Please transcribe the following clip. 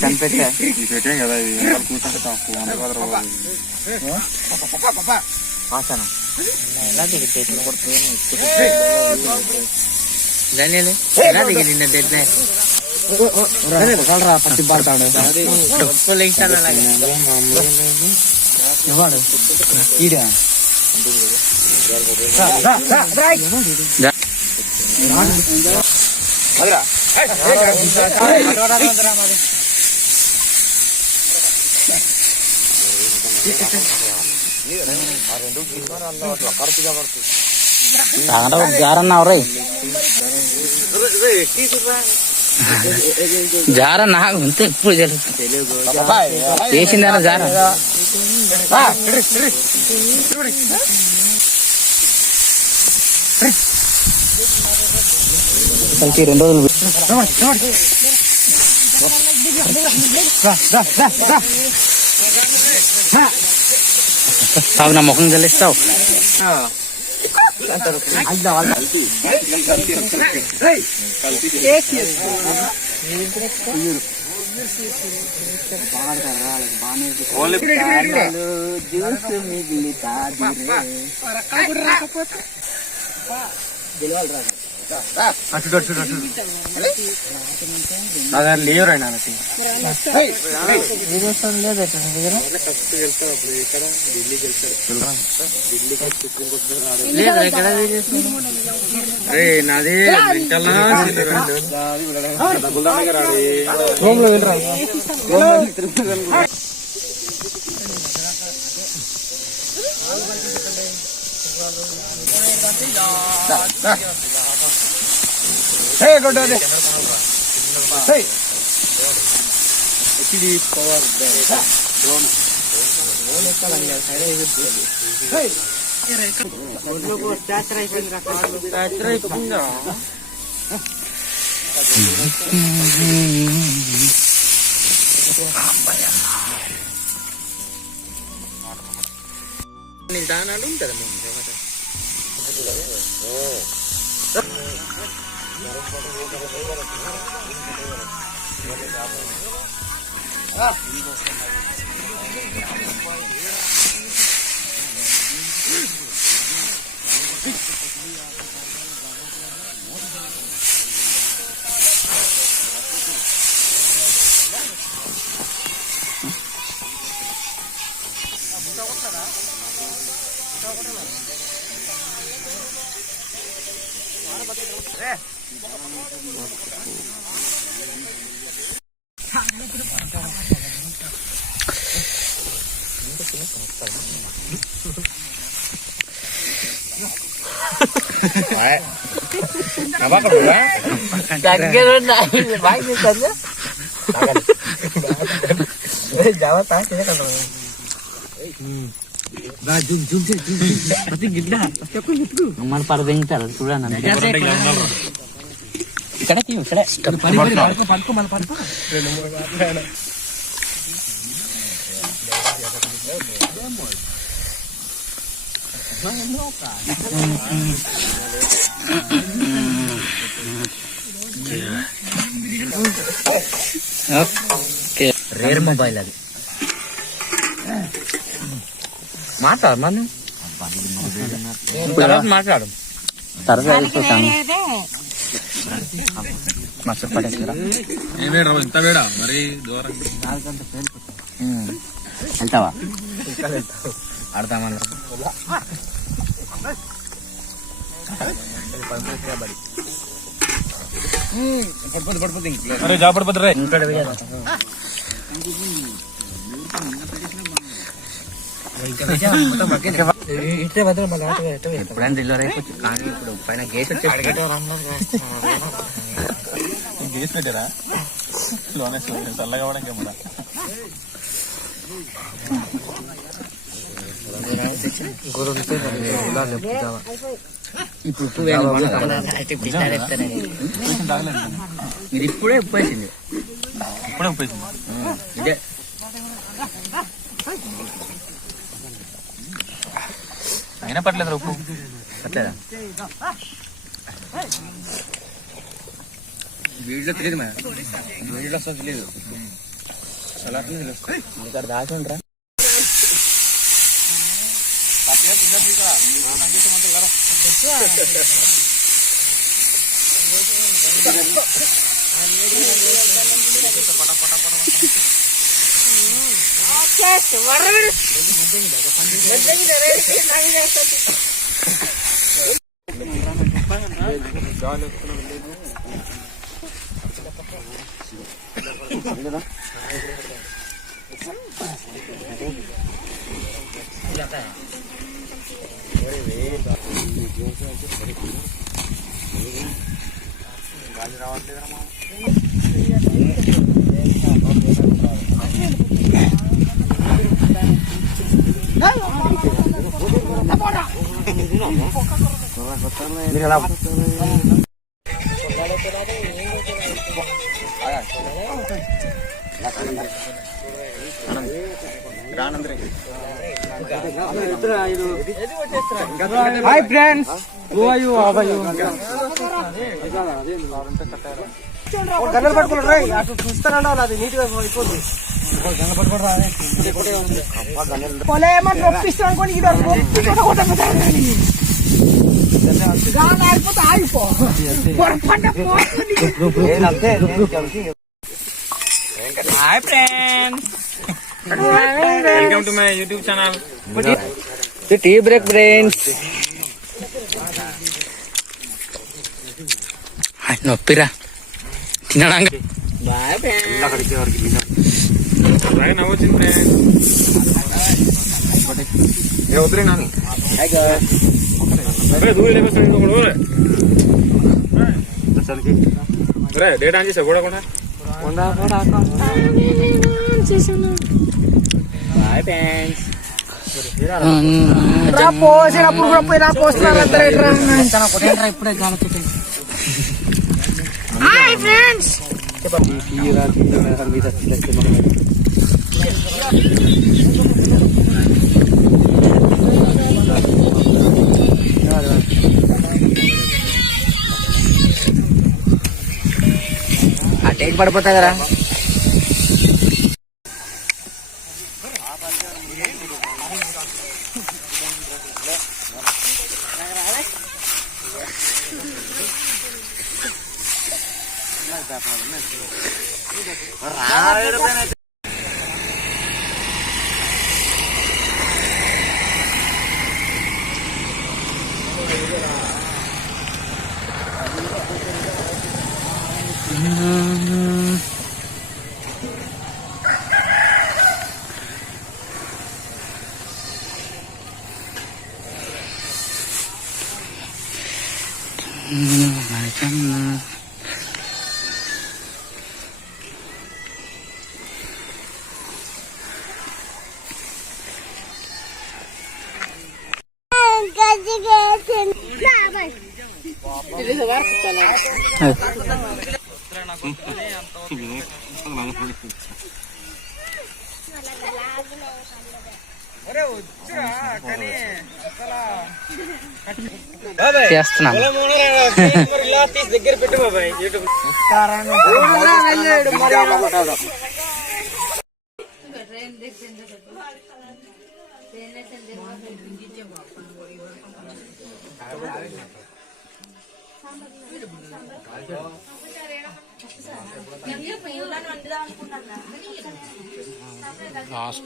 పెట్టాం కదా కూర్చుంటే పచ్చి పాడతాడు ఎవడు ఈడా జారన్నా రై జార నాకు అంతే ఎప్పుడు చేసిందారా జార కలిసి 2 రోజులు తాగు నా ముఖం కలిస్తావు లేవరండి నాది Hey, go down there. Hey. Actually, power there. Drone. Hey. Apa kedua? Kaget naik, baik misalnya. Jawa tanya kan. Nah, jum. Pasti gila. Pasti aku gitu. Nomor parbentar sudah nanti. Kada tiyo, kada. Parko mal parko. Oke, rare mobile అది మాట్లాడు మనం మాట్లాడు తర్వాత master పడేస్తారా ఇంత వేడా మరి దూరం వెళ్తావా ఆడతామన్నారు పడిపోతుంది అరే జా పడిపోతుంది రే ఎప్పుడైనా డెలివరీ అయిపోవచ్చు కానీ ఇప్పుడు పైన గేస్ వచ్చి గేస్ పెట్టారా లోనే చల్లగా అవడానికి ఏమన్నా ఇప్పుడు ఇది ఇప్పుడే ఉప్పేసింది ఇదే అయినా పట్టలేదు ఉప్పు పట్టలేదా వీడిలో తెలియదు వీడిలో అసలు తెలియదు ఇక్కడ దాచి ఉండరా గాలి రావట్లేదు హాయ్ ఫ్రెండ్స్ గన్నలు పట్టుకున్నాడు అటు చూస్తానండి అది నీట్ గా అయిపోతుంది ఒప్పిస్తాను అనుకోని hi friends welcome to my YouTube channel tea break friends నొప్పిరా తినడానికి బాయ్ బాగా నవ్వొచ్చింది ఫ్రెండ్స్ వదిలే నాని డేట్ ఆన్ చేసా కూడా బాయ్ ఫ్రెండ్స్ పోసినప్పుడు కూడా పోయినా పోస్తున్నారు ఇప్పుడే జాగ్రత్త హాయ్ ఫ్రెండ్స్ అటేకి పడిపోతా కదా చేస్తున్నాం దగ్గర పెట్టు బాబాయ్ యూట్యూబ్ లాస్ట్